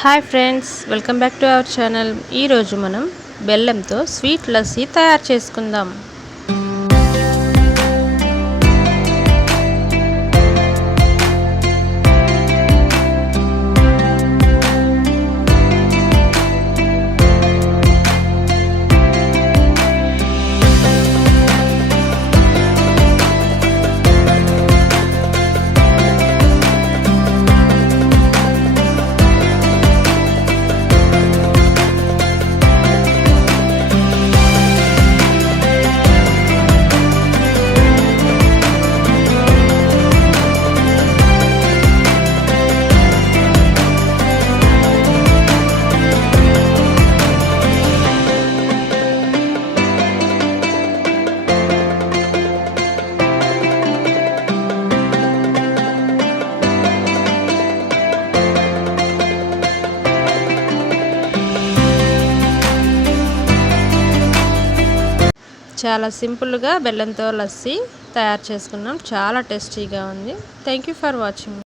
Hi friends, welcome back to our channel. ఈరోజు మనం బెల్లంతో స్వీట్ లస్సీ తయారు చేసుకుందాం. చాలా సింపుల్గా బెల్లంతో లస్సీ తయారు చేసుకున్నాం. చాలా టేస్టీగా ఉంది. Thank you for watching.